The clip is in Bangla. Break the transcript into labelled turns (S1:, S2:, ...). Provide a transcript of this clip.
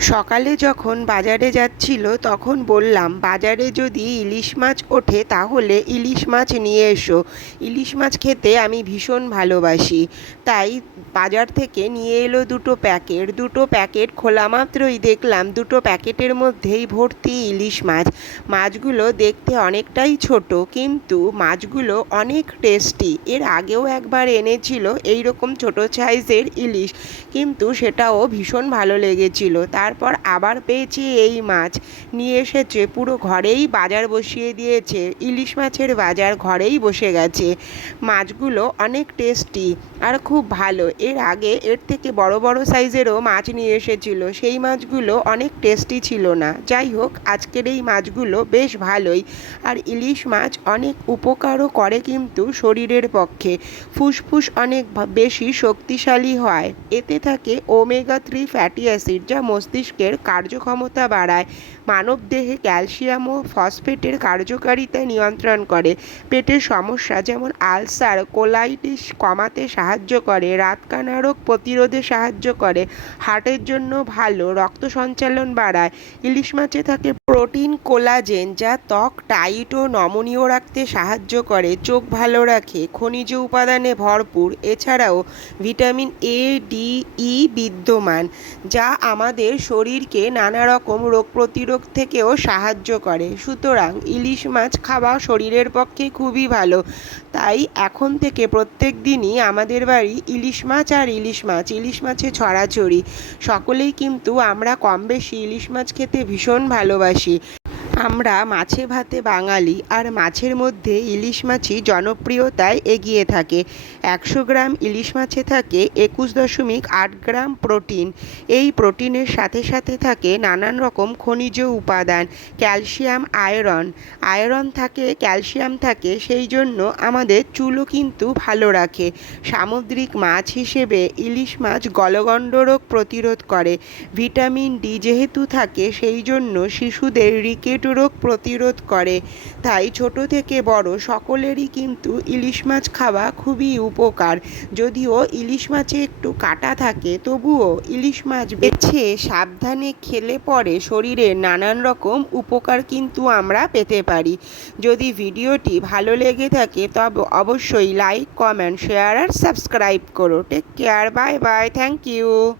S1: সকালে যখন বাজারে যাচ্ছিল, তখন বললাম, বাজারে যদি ইলিশ মাছ ওঠে, তাহলে ইলিশ মাছ নিয়ে এসো। ইলিশ মাছ খেতে আমি ভীষণ ভালোবাসি। তাই বাজার থেকে নিয়ে এলো দুটো প্যাকেট। দুটো প্যাকেট খোলা মাত্রই দেখলাম, দুটো প্যাকেটের মধ্যেই ভর্তি ইলিশ মাছ। মাছগুলো দেখতে অনেকটাই ছোট, কিন্তু মাছগুলো অনেক টেস্টি। এর আগেও একবার এনেছিল এই রকম ছোট সাইজের ইলিশ, কিন্তু সেটাও ভীষণ ভালো লেগেছিল। তারপর আবার পেয়েছি এই মাছ। নিয়ে এসেছে, পুরো ঘরেই বাজার বসিয়ে দিয়েছে। ইলিশ মাছের বাজার ঘরেই বসে গেছে। মাছগুলো অনেক টেস্টি আর খুব ভালো। এর আগে এর থেকে বড় বড় সাইজেরও মাছ নিয়ে এসেছিল। সেই মাছগুলো অনেক টেস্টি ছিল না। যাই হোক, আজকের এই মাছগুলো বেশ ভালোই। আর ইলিশ মাছ অনেক উপকারও করে কিন্তু শরীরের পক্ষে। ফুসফুস অনেক বেশি শক্তিশালী হয়। এতে থাকে ওমেগা থ্রি ফ্যাটি অ্যাসিড যা মস্তিষ্কের কার্যক্ষমতা বাড়ায়। মানবদেহে ক্যালসিয়াম ও ফসফেটের কার্যকারিতা নিয়ন্ত্রণ করে। পেটের সমস্যা যেমন আলসার, কোলাইটিস কমাতে সাহায্য করে, রাতকানা রোগ প্রতিরোধে সাহায্য করে, হার্টের জন্য ভালো, রক্ত সঞ্চালন বাড়ায়। ইলিশ মাছে থাকে প্রোটিন কোলাজেন যা ত্বক, টাইট ও নমনীয় রাখতে সাহায্য করে। চোখ ভালো রাখে, খনিজ উপাদানে ভরপুর। এছাড়াও ভিটামিন এ ডি ই বিদ্যমান, যা আমাদের শরীরকে নানা রকম রোগ প্রতিরোধ থেকেও সাহায্য করে। সুতরাং ইলিশ মাছ খাওয়া শরীরের পক্ষে খুবই ভালো। তাই এখন থেকে প্রত্যেক দিনই আমাদের বাড়ি ইলিশ মাছ আর ইলিশ মাছ, ইলিশ মাছে ছড়াছড়ি। সকলেই কিন্তু আমরা কম বেশি ইলিশ মাছ খেতে ভীষণ ভালোবাসি। she আমরা মাছে ভাতে বাঙালি আর মাছের মধ্যে ইলিশ মাছই জনপ্রিয়তায় এগিয়ে থাকে। একশো গ্রাম ইলিশ মাছে থাকে একুশ দশমিক আট গ্রাম প্রোটিন। এই প্রোটিনের সাথে সাথে থাকে নানান রকম খনিজ উপাদান, ক্যালসিয়াম, আয়রন। আয়রন থাকে, ক্যালসিয়াম থাকে, সেই জন্য আমাদের চুলও কিন্তু ভালো রাখে। সামুদ্রিক মাছ হিসেবে ইলিশ মাছ গলগণ্ড রোগ প্রতিরোধ করে। ভিটামিন ডি যেহেতু থাকে, সেই জন্য শিশুদের রিকেট রোগ প্রতিরোধ করে। তাই ছোট থেকে বড় সকলেরই কিন্তু ইলিশ মাছ খাওয়া খুবই উপকার। যদিও ইলিশ মাছে একটু কাটা থাকে, তবুও ইলিশ মাছ বেছে সাবধানে খেলে পরে শরীরে নানান রকম উপকার কিন্তু আমরা পেতে পারি। যদি ভিডিওটি ভালো লেগে থাকে, তবে অবশ্যই লাইক, কমেন্ট, শেয়ার আর সাবস্ক্রাইব করো। Take care, bye bye, thank you.